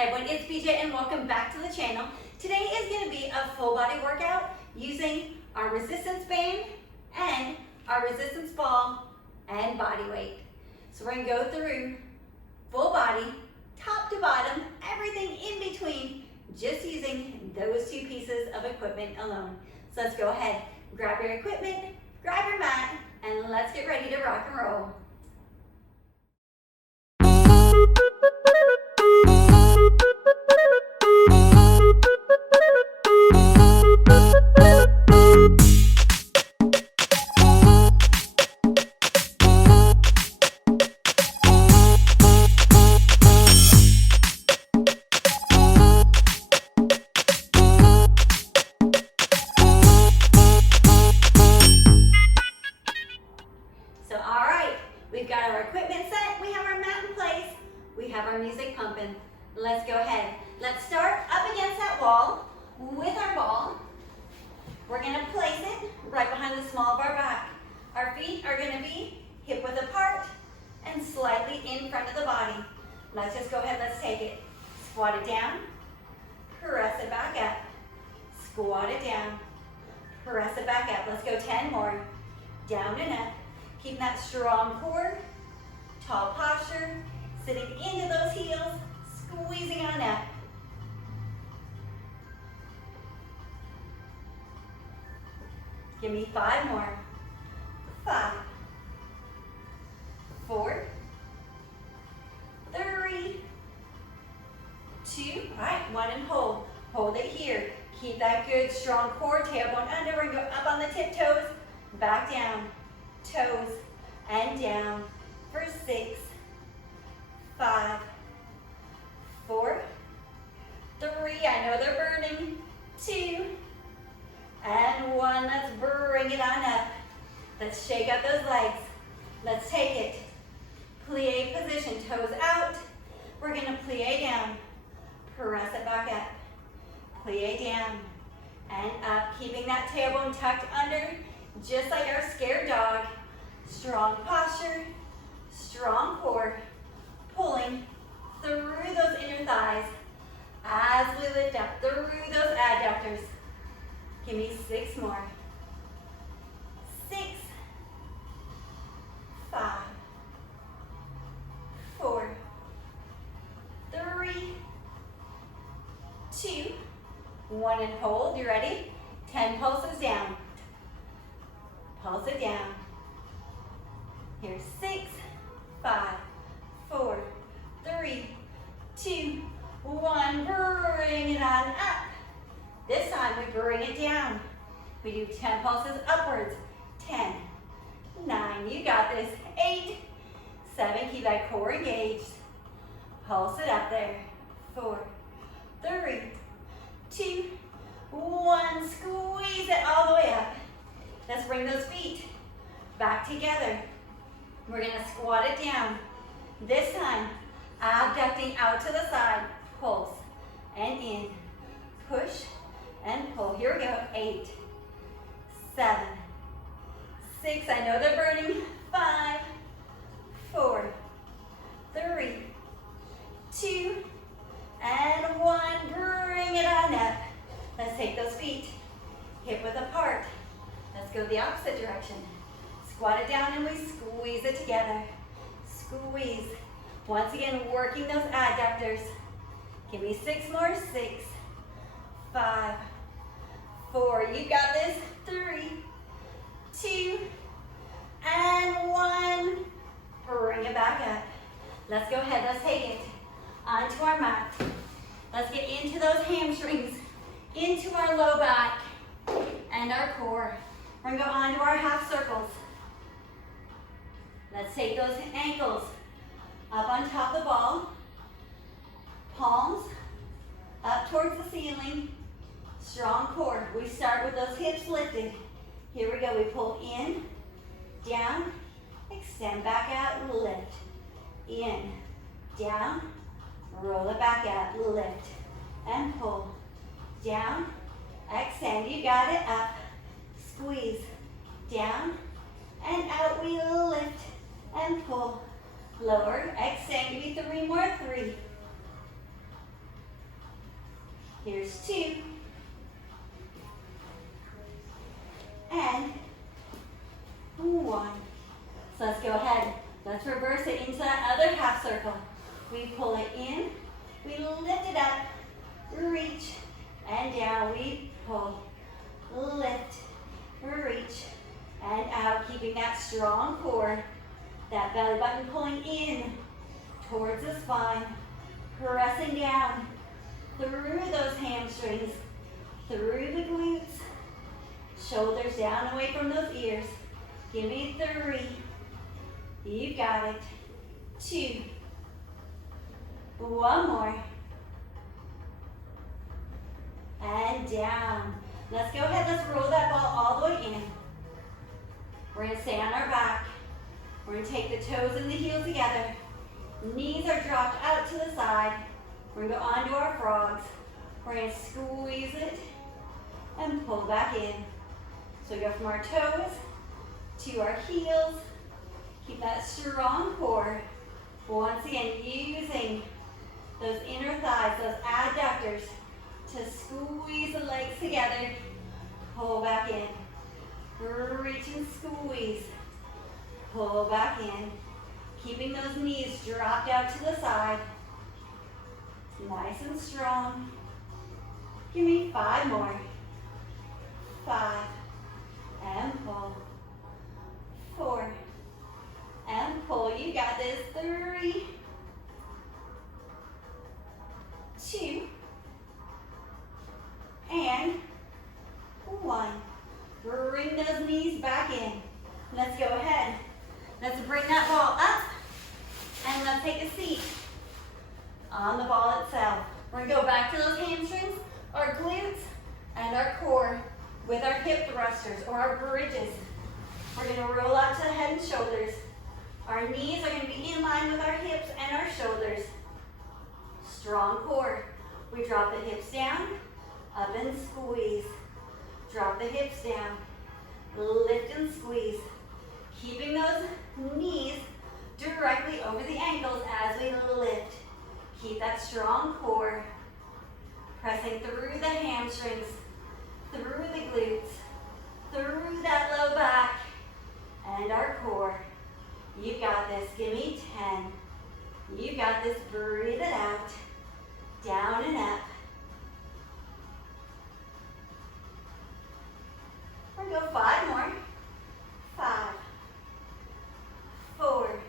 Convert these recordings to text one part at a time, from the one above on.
Everyone, it's BJ and welcome back to the channel. Today is going to be a full body workout using our resistance band and our resistance ball and body weight. So we're going to go through full body, top to bottom, everything in between, just using those two pieces of equipment alone. So let's go ahead, grab your equipment, grab your mat, and let's get ready to rock and roll. So all right, we've got our equipment set, we have our mat in place, we have our music pumping. Let's go ahead. Let's start up against that wall with our ball. We're gonna place it right behind the small of our back. Our feet are gonna be hip width apart and slightly in front of the body. Let's just go ahead, let's take it. Squat it down, press it back up. Squat it down, press it back up. Let's go 10 more. Down and up. Keep that strong core, tall posture, sitting into those heels, squeezing on up. Give me 5 more. 5, 4, 3, 2, all right, 1 and hold. Hold it here. Keep that good strong core, tailbone under, we're gonna go up on the tiptoes, back down, toes, and down for 6, 5, 4, 3, I know they're burning, 2, and 1, let's bring it on up. Let's shake out those legs. Let's take it. Plie position, toes out. We're gonna plie down. Press it back up. Plie down and up, keeping that tailbone tucked under, just like our scared dog. Strong posture, strong core, pulling through those inner thighs as we lift up through those adductors. Give me 6 more. 6, 5, 4, 3, 2, 1 and hold. You ready? 10 pulses down. Pulse it down. Here's 6, 5, 4, 3, 2, 1. Bring it on up. This time we bring it down. We do 10 pulses upwards. 10, 9, you got this. 8, 7, keep that core engaged. Pulse it up there. 4, 3, 2, 1. Squeeze it all the way up. Let's bring those feet back together. We're gonna squat it down. This time, abducting out to the side, pulse and in, push and pull. Here we go, 8, 7, 6, I know they're burning, 5, 4, 3, 2, and 1, bring it on up. Let's take those feet, hip width apart. Let's go the opposite direction. Squat it down and we squeeze it together. Squeeze. Once again, working those adductors. Give me 6 more. 6, 5, 4. You got this. 3, 2, and 1. Bring it back up. Let's go ahead. Let's take it onto our mat. Let's get into those hamstrings, into our low back and our core. We're gonna go onto our half circles. Let's take those ankles up on top of the ball. Palms up towards the ceiling. Strong core. We start with those hips lifted. Here we go. We pull in, down, extend back out, lift. In, down, roll it back out, lift, and pull. Down, extend. You got it. Up. Squeeze, down, and out we lift and pull. Lower, extend, give me 3 more. 3, Here's 2. And 1. So let's go ahead. Let's reverse it into that other half circle. We pull it in, we lift it up, reach, and down. We pull, lift, reach, and out, keeping that strong core. That belly button pulling in towards the spine, pressing down through those hamstrings, through the glutes, shoulders down away from those ears. Give me 3. You got it. 2. 1 more. And down. Let's go ahead, let's roll that ball all the way in. We're gonna stay on our back. We're gonna take the toes and the heels together. Knees are dropped out to the side. We're gonna go onto our frogs. We're gonna squeeze it and pull back in. So we go from our toes to our heels. Keep that strong core. Once again, using those inner thighs, those adductors, to squeeze the legs together. Pull back in. Reach and squeeze. Pull back in. Keeping those knees dropped out to the side. Nice and strong. Give me 5 more. 5. And pull. 4. And pull. You got this. 3. 2. And 1. Bring those knees back in. Let's go ahead. Let's bring that ball up. And let's take a seat on the ball itself. We're gonna go back to those hamstrings, our glutes, and our core with our hip thrusters or our bridges. We're gonna roll out to the head and shoulders. Our knees are gonna be in line with our hips and our shoulders. Strong core. We drop the hips down, up and squeeze. Drop the hips down, lift and squeeze. Keeping those knees directly over the ankles as we lift. Keep that strong core. Pressing through the hamstrings, through the glutes, through that low back, and our core. You got this. Give me 10. You got this. Breathe it out. Down and up. We're going to go 5 more. 5. 4.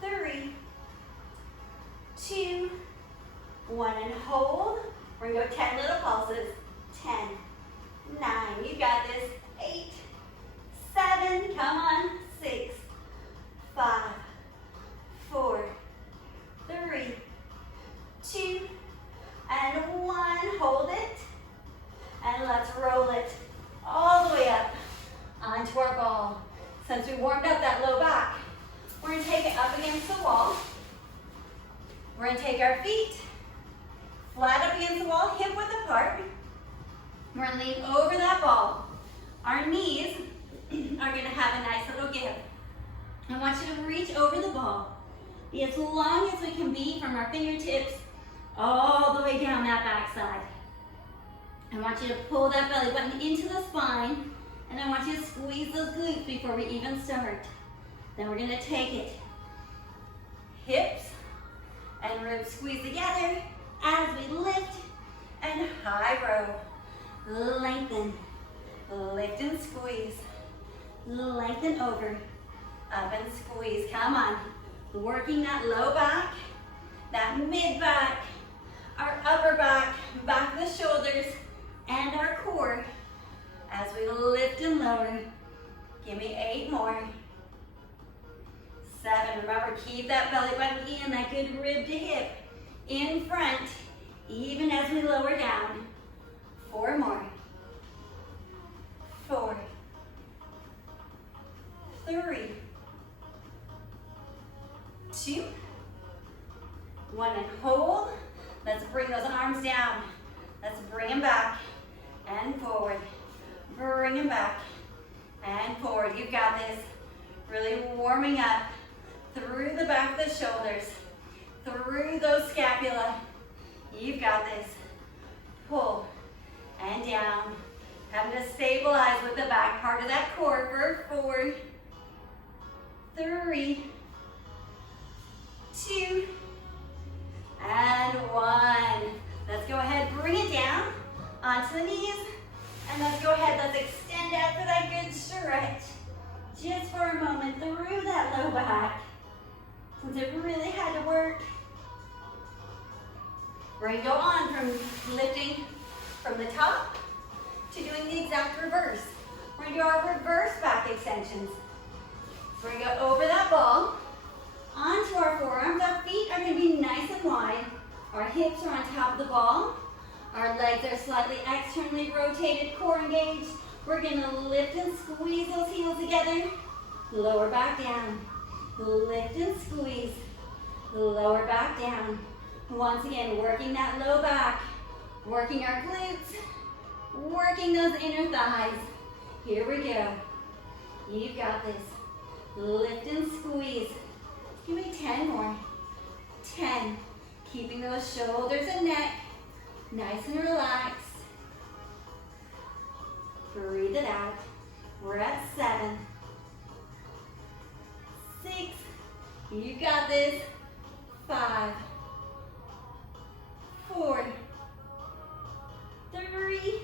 3. 2. 1 and hold. We're going to go 10 little pulses. 10. 9. You got this. 8. 7. Come on. 6. 5. 4. 3. 2. And 1. Hold it. And let's roll it all the way up onto our ball. Since we warmed up that low back, we're going to take it up against the wall. We're going to take our feet flat up against the wall, hip width apart. We're going to lean over that ball. Our knees are going to have a nice little give. I want you to reach over the ball. Be as long as we can be from our fingertips all the way down that backside. I want you to pull that belly button into the spine, and I want you to squeeze those glutes before we even start. Then we're going to take it. Hips and ribs squeeze together as we lift and high row. Lengthen. Lift and squeeze. Lengthen over. Up and squeeze. Come on. Working that low back, that mid back, our upper back, back of the shoulders, and our core as we lift and lower. Give me 8 more. 7. Remember, keep that belly button in, that good rib to hip in front, even as we lower down. 4 more. 4. 3. 2. 1 and hold. Let's bring those arms down. Let's bring them back and forward. Bring them back and forward. You've got this. Really warming up through the back of the shoulders, through those scapula. You've got this. pull, and down. Having to stabilize with the back part of that core for 4, 3, 2, and 1. Let's go ahead, bring it down onto the knees, and let's go ahead, let's extend out for that good stretch. Just for a moment through that low back, since it really had to work. We're going to go on from lifting from the top to doing the exact reverse. We're going to do our reverse back extensions. So we're going to go over that ball, onto our forearms. Our feet are going to be nice and wide. Our hips are on top of the ball. Our legs are slightly externally rotated, core engaged. We're going to lift and squeeze those heels together. Lower back down. Lift and squeeze. Lower back down. Once again, working that low back. Working our glutes. Working those inner thighs. Here we go. You've got this. Lift and squeeze. Give me 10 more. 10. Keeping those shoulders and neck nice and relaxed. Breathe it out. We're at 7. 6. You got this. 5. 4. 3.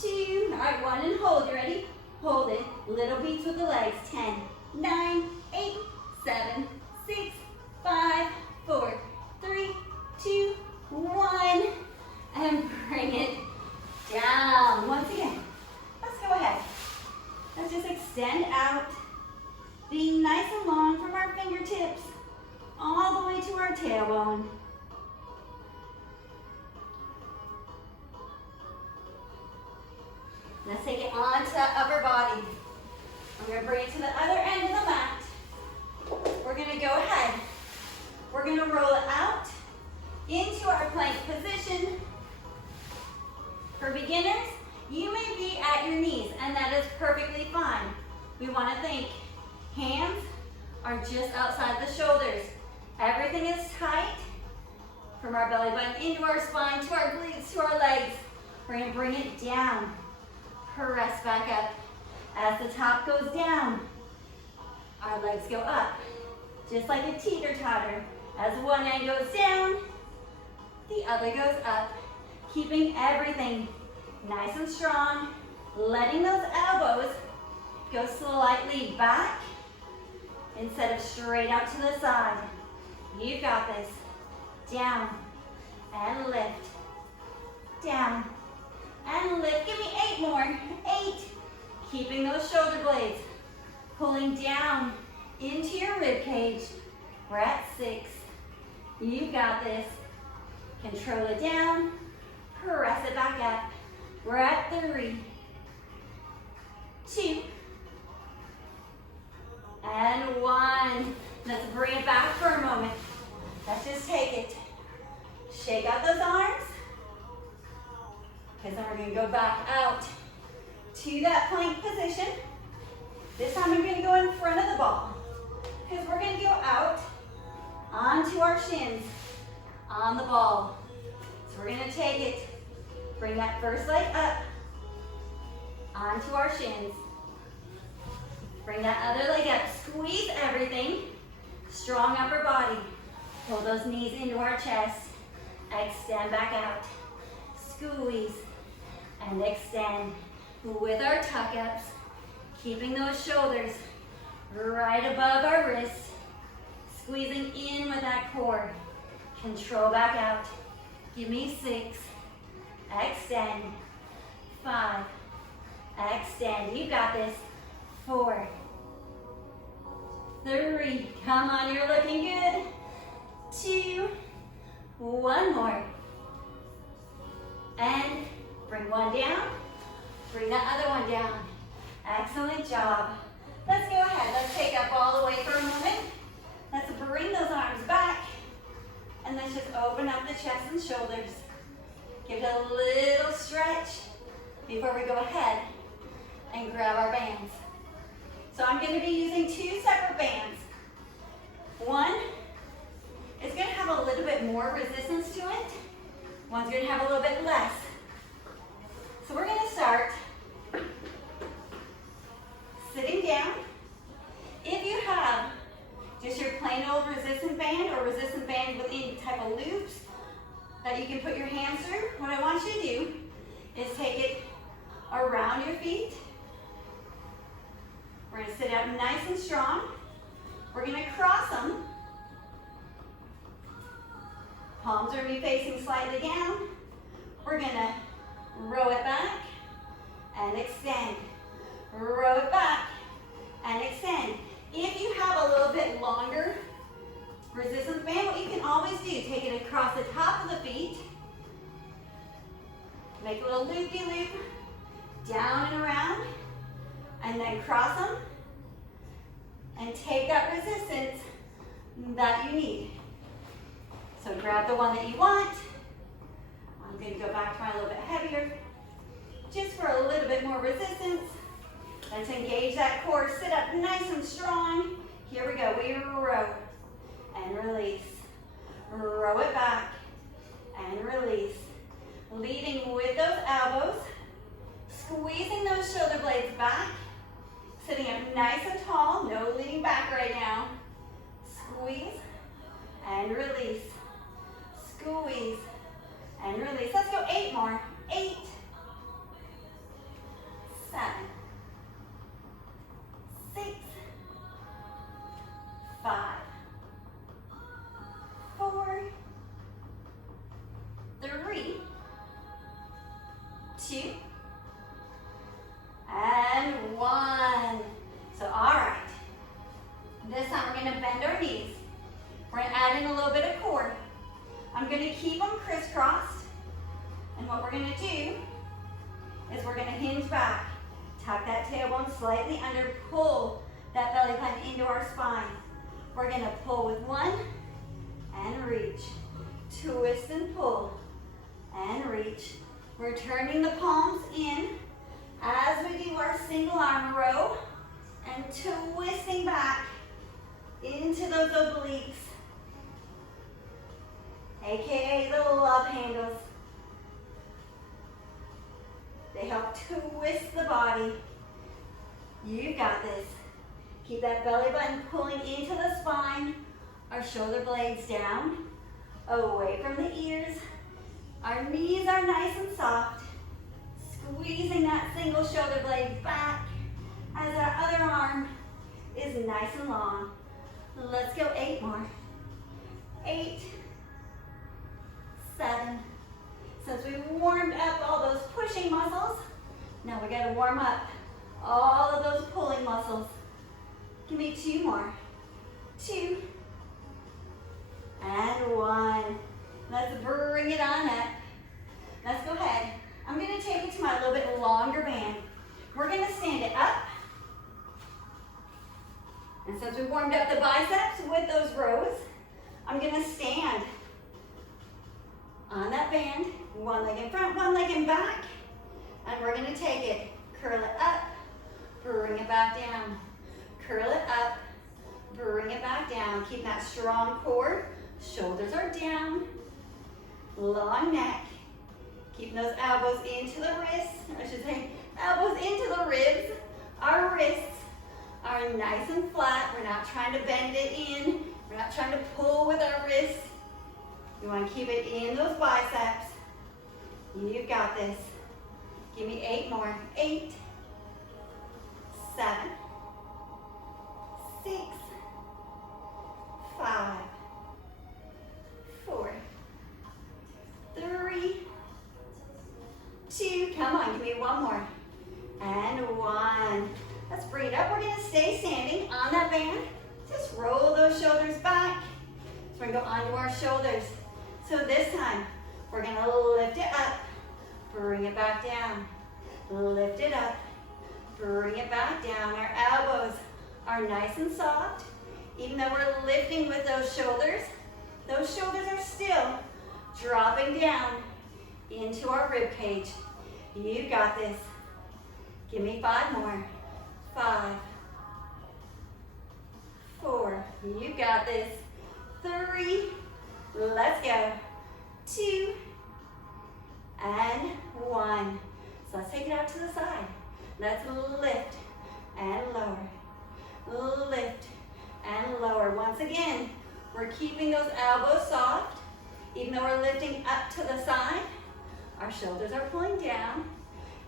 2. All right, 1 and hold. You ready? Hold it. Little beats with the legs. 10, 9, 8, 7, 6, 5, 4, 3, 2, 1. And bring it down. Once again, let's go ahead. Let's just extend out. Being nice and long from our fingertips all the way to our tailbone. Let's take it onto that upper body. I'm going to bring it to the other end of the mat. We're going to go ahead. We're going to roll it out into our plank position. For beginners, you may be at your knees, and that is perfectly fine. We want to think hands are just outside the shoulders. Everything is tight from our belly button into our spine, to our glutes, to our legs. We're going to bring it down. Press back up. As the top goes down, our legs go up. Just like a teeter-totter. As one end goes down, the other goes up. Keeping everything nice and strong. Letting those elbows go slightly back instead of straight out to the side. You've got this. Down and lift. Down and lift. Give me 8 more. 8. Keeping those shoulder blades. Pulling down into your rib cage. We're at 6. You've got this. Control it down. Press it back up. We're at 3. 2. And 1. Let's bring it back for a moment. Let's just take it. Shake out those arms. Because then we're going to go back out to that plank position. This time I'm going to go in front of the ball. Because we're going to go out onto our shins on the ball. So we're going to take it. Bring that first leg up onto our shins. Bring that other leg up. Squeeze everything. Strong upper body. Pull those knees into our chest. Extend back out. Squeeze and extend with our tuck-ups. Keeping those shoulders right above our wrists. Squeezing in with that core. Control back out. Give me 6. Extend. 5. Extend. You got this. 4. 3. Come on, you're looking good. 2. 1 more. And bring one down. Bring that other one down. Excellent job. Let's go ahead. Let's take up all the way for a moment. Let's bring those arms back. And let's just open up the chest and shoulders. Give it a little stretch before we go ahead and grab our bands. So I'm going to be using 2 separate bands. One is going to have a little bit more resistance to it. One's gonna have a little bit less. So we're gonna start sitting down. If you have just your plain old resistance band or resistance band with any type of loops that you can put your hands through, what I want you to do is take it around your feet. We're gonna sit up nice and strong. We're gonna cross them. Palms are gonna be facing slightly down. We're gonna row it back and extend. Row it back and extend. If you have a little bit longer resistance band, what you can always do, take it across the top of the feet, make a little loop-de-loop, down and around, and then cross them, and take that resistance that you need. So grab the one that you want. I'm going to go back to my little bit heavier, just for a little bit more resistance. Let's engage that core. Sit up nice and strong. Here we go. We row and release. Row it back and release. Leading with those elbows. Squeezing those shoulder blades back. Sitting up nice and tall. No leaning back right now. Squeeze and release. Squeeze and release. Let's go 8 more. 8, 7, 6, 5, 4, 3, 2, and 1. So, all right. This time we're going to bend our knees. We're going to add in a little bit of core. I'm going to keep them crisscrossed. And what we're going to do is we're going to hinge back. Tuck that tailbone slightly under. Pull that belly button into our spine. We're going to pull with one and reach. Twist and pull and reach. We're turning the palms in as we do our single arm row and twisting back into those obliques, aka the love handles. They help twist the body. You got this. Keep that belly button pulling into the spine. Our shoulder blades down, away from the ears. Our knees are nice and soft. Squeezing that single shoulder blade back as our other arm is nice and long. Let's go 8 more. 8, 7. Since we warmed up all those pushing muscles, now we gotta warm up all of those pulling muscles. Give me 2 more. 2, and 1. Let's bring it on up. Let's go ahead. I'm gonna take it to my little bit longer band. We're gonna stand it up. And since we warmed up the biceps with those rows, I'm gonna stand on that band, one leg in front, one leg in back, and we're gonna take it, curl it up, bring it back down, curl it up, bring it back down. Keep that strong core, shoulders are down, long neck, keeping those elbows into the wrists, I should say elbows into the ribs. Our wrists are nice and flat. We're not trying to bend it in. We're not trying to pull with our wrists. You want to keep it in those biceps. You've got this. Give me 8 more. 8, 7, 6, 5, 4, 3, 2. Come on, give me 1 more. And 1. Let's bring it up. We're going to stay standing on that band. Just roll those shoulders back. So we're going to go onto our shoulders. So this time, we're going to lift it up, bring it back down. Lift it up, bring it back down. Our elbows are nice and soft. Even though we're lifting with those shoulders are still dropping down into our rib cage. You got this. Give me 5 more. 5, 4, you got this. 3, let's go. 2, and 1. So let's take it out to the side. Let's lift and lower. Lift and lower. Once again, we're keeping those elbows soft. Even though we're lifting up to the side, our shoulders are pulling down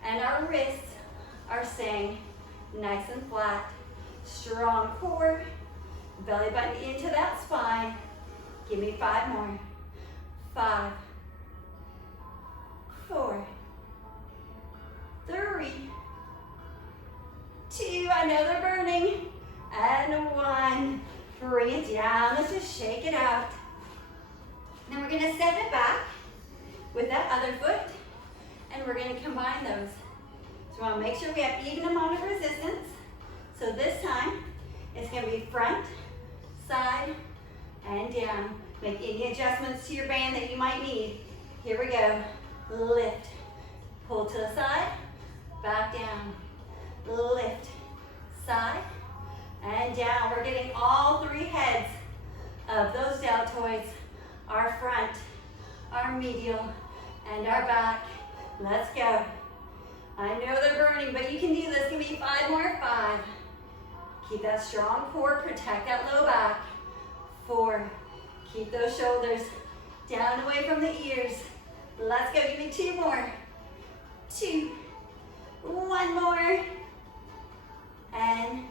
and our wrists are staying nice and flat. Strong core, belly button into that spine. Give me 5 more. 5, 4, 3, 2, I know they're burning, and 1. Bring it down, let's just shake it out. Now we're gonna step it back with that other foot, and we're gonna combine those. So we wanna make sure we have even amount of resistance. So this time, it's gonna be front, side, and down. Make any adjustments to your band that you might need. Here we go. Lift, pull to the side, back down. Lift, side, and down. We're getting all 3 heads of those deltoids. Our front, our medial, and our back. Let's go. I know they're burning, but you can do this. Give me 5 more. 5. Keep that strong core, protect that low back. 4. Keep those shoulders down away from the ears. Let's go, give me 2 more. 2. 1 more. And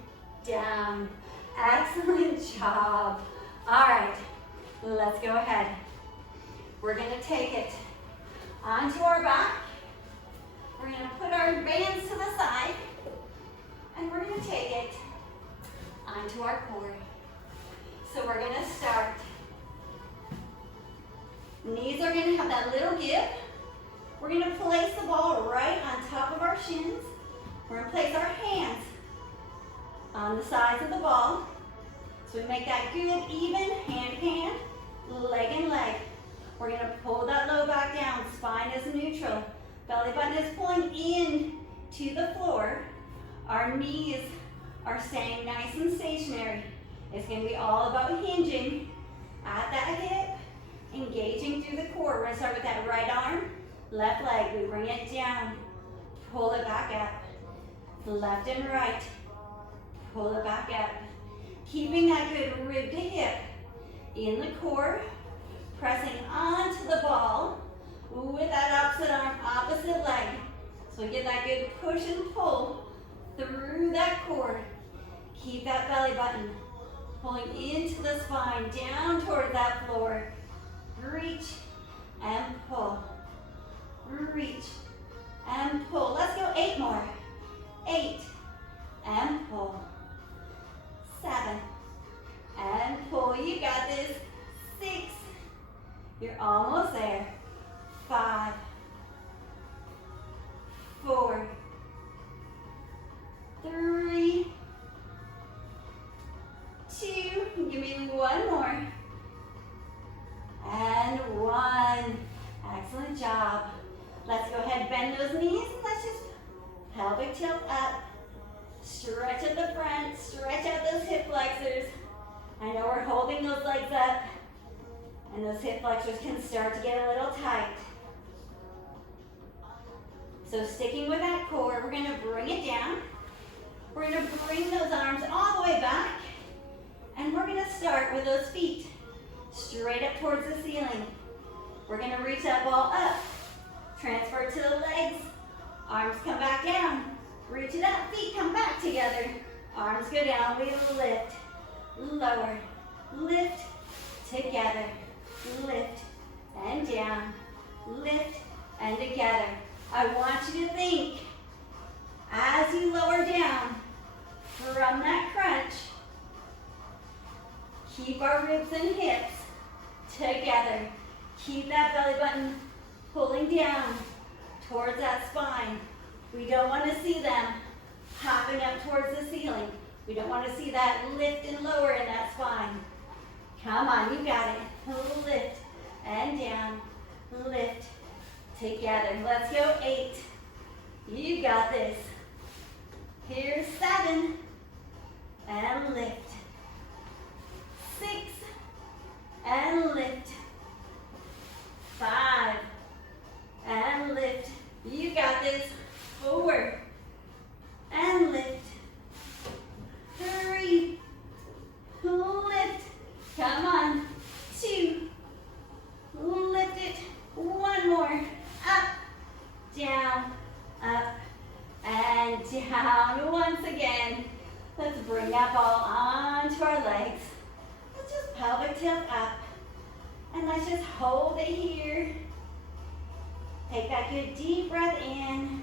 down. Excellent job. All right, let's go ahead. We're gonna take it onto our back. We're gonna put our bands to the side, and we're gonna take it onto our core. So we're gonna start. Knees are gonna have that little give. We're gonna place the ball right on top of our shins. We're gonna place our hands on the sides of the ball. So we make that good, even, hand, leg and leg. We're gonna pull that low back down, spine is neutral. Belly button is pulling in to the floor. Our knees are staying nice and stationary. It's gonna be all about hinging at that hip, engaging through the core. We're gonna start with that right arm, left leg. We bring it down, pull it back up. Left and right, pull it back up. Keeping that good rib to hip in the core, pressing onto the ball with that opposite arm, opposite leg. So we get that good push and pull through that core. Keep that belly button pulling into the spine, down toward that floor. Reach and pull. Reach and pull. Let's go 8 more. 8 and pull. 7 and pull. You got this. 6. You're almost there. 5. 4. 3. 2. Give me 1 more. And 1. Excellent job. Let's go ahead, bend those knees, and let's just pelvic tilt up. Stretch at the front, stretch out those hip flexors. I know we're holding those legs up, and those hip flexors can start to get a little tight. So sticking with that core, we're gonna bring it down. We're gonna bring those arms all the way back, and we're gonna start with those feet straight up towards the ceiling. We're gonna reach that ball up, transfer to the legs, arms come back down, reach it up, feet come back together, arms go down, we lift, lower, lift, together, lift, and down, lift, and together. I want you to think, as you lower down from that crunch, keep our ribs and hips together. Keep that belly button pulling down towards that spine. We don't want to see them popping up towards the ceiling. We don't want to see that lift and lower in that spine. Come on, you got it. Lift and down, lift, together. Let's go 8. You got this. Here's 7 and lift. 6 and lift. 5 and hold it here. Take that good deep breath in.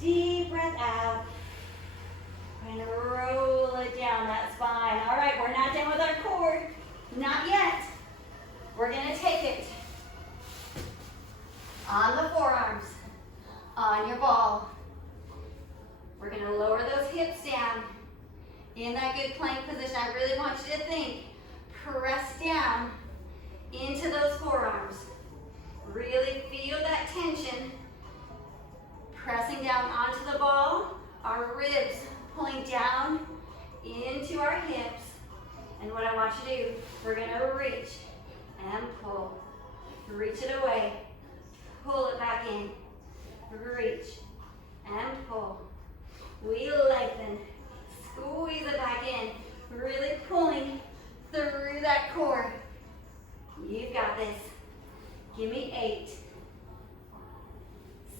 Deep breath out. And roll it down that spine. All right, we're not done with our core. Not yet. We're gonna take it on the forearms, on your ball. We're gonna lower those hips down. In that good plank position, I really want you to think, press down into those forearms. Really feel that tension. Pressing down onto the ball, our ribs pulling down into our hips. And what I want you to do, we're gonna reach and pull. Reach it away, pull it back in. Reach and pull. We lengthen, squeeze it back in. Really pulling through that core. You've got this. Give me 8,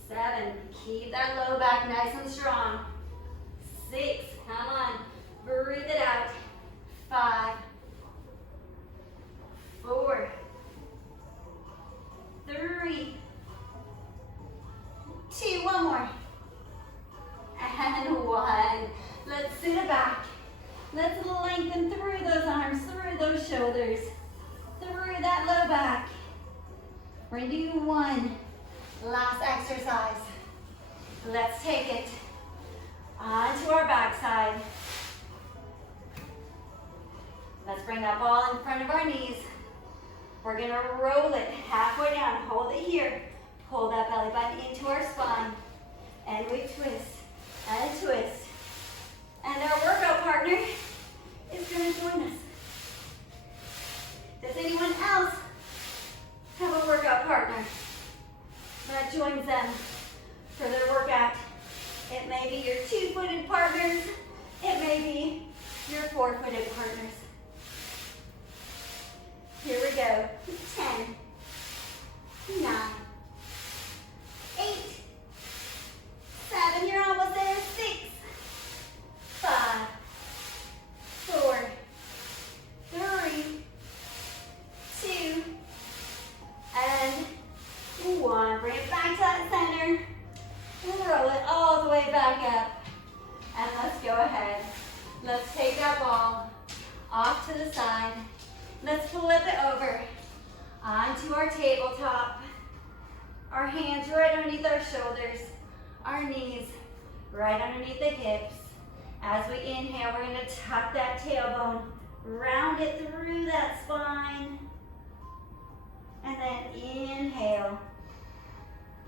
7, keep that low back nice and strong. 6, come on, breathe it out. 5, 4, 3, 2, one more. And 1. Let's sit it back. Let's lengthen through those arms, through those shoulders, through that low back. We're gonna do 1 last exercise. Let's take it onto our backside. Let's bring that ball in front of our knees. We're gonna roll it halfway down. Hold it here. Pull that belly button into our spine. And we twist and twist. And our workout partner is gonna join us. Does anyone else have a workout partner that joins them for their workout? It may be your 2-footed partners. It may be your 4-footed partners. Here we go. 10, 9, 8, 7, you're almost there. 6, 5, 4, 3, 2, and 1. Bring it back to that center. Roll it all the way back up. And let's go ahead. Let's take that ball off to the side. Let's flip it over onto our tabletop. Our hands right underneath our shoulders. Our knees right underneath the hips. As we inhale, we're going to tuck that tailbone, round it through that spine. And then inhale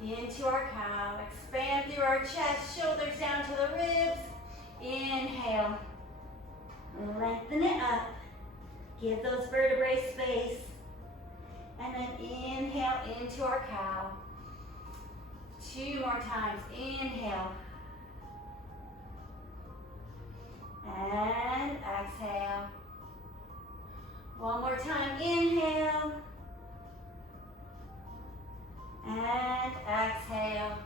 into our cow. Expand through our chest, shoulders down to the ribs. Inhale. Lengthen it up. Give those vertebrae space. And then inhale into our cow. 2 more times. Inhale. And exhale. 1 more time. Inhale. And exhale.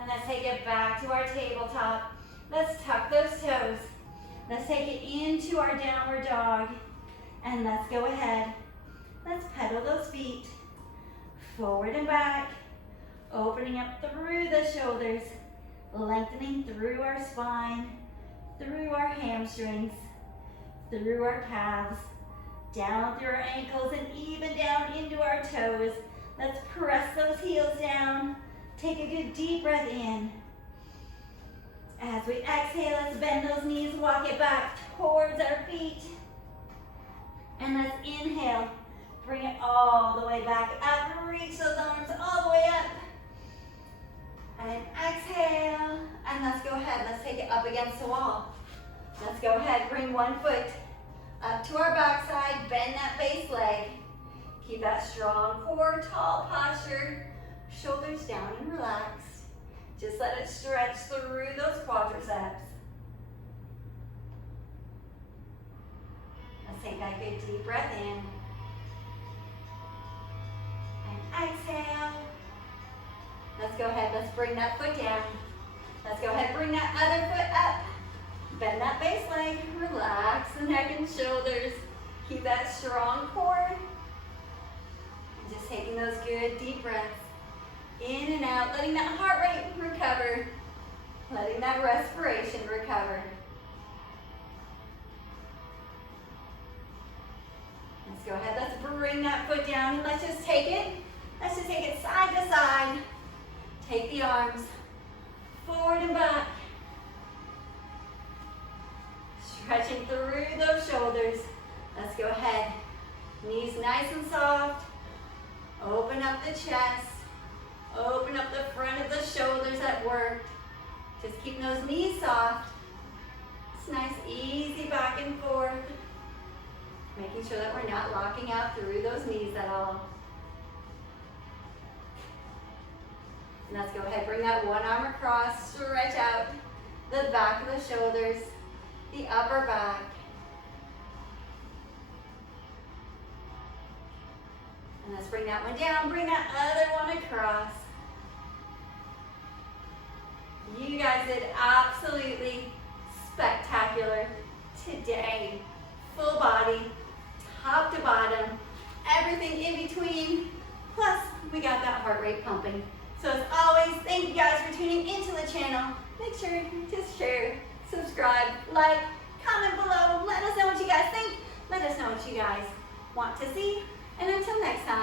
And let's take it back to our tabletop. Let's tuck those toes. Let's take it into our downward dog. And let's go ahead. Let's pedal those feet. Forward and back. Opening up through the shoulders. Lengthening through our spine. Through our hamstrings. Through our calves. Down through our ankles and even down into our toes. Let's press those heels down. Take a good deep breath in. As we exhale, let's bend those knees, walk it back towards our feet. And let's inhale. Bring it all the way back up. Reach those arms all the way up. And exhale. And let's go ahead. Let's take it up against the wall. Let's go ahead. Bring 1 foot up to our backside. Bend that base leg. Keep that strong core, tall posture. Shoulders down and relaxed. Just let it stretch through those quadriceps. Let's take that good deep breath in. And exhale. Let's go ahead, let's bring that foot down. Let's go ahead, bring that other foot up. Bend that base leg, relax the neck and shoulders. Keep that strong core. Good deep breaths. In and out, letting that heart rate recover. Letting that respiration recover. Let's go ahead, let's bring that foot down and let's just take it. Let's just take it side to side. Take the arms forward and back. Stretching through those shoulders. Let's go ahead. Knees nice and soft. Open up the chest. Open up the front of the shoulders at work. Just keep those knees soft. It's nice, easy back and forth. Making sure that we're not locking out through those knees at all. And let's go ahead, bring that one arm across, stretch out the back of the shoulders, the upper back. And let's bring that one down, bring that other one across. You guys did absolutely spectacular today. Full body, top to bottom, everything in between. Plus, we got that heart rate pumping. So as always, thank you guys for tuning into the channel. Make sure to share, subscribe, like, comment below. Let us know what you guys think. Let us know what you guys want to see. And until next time.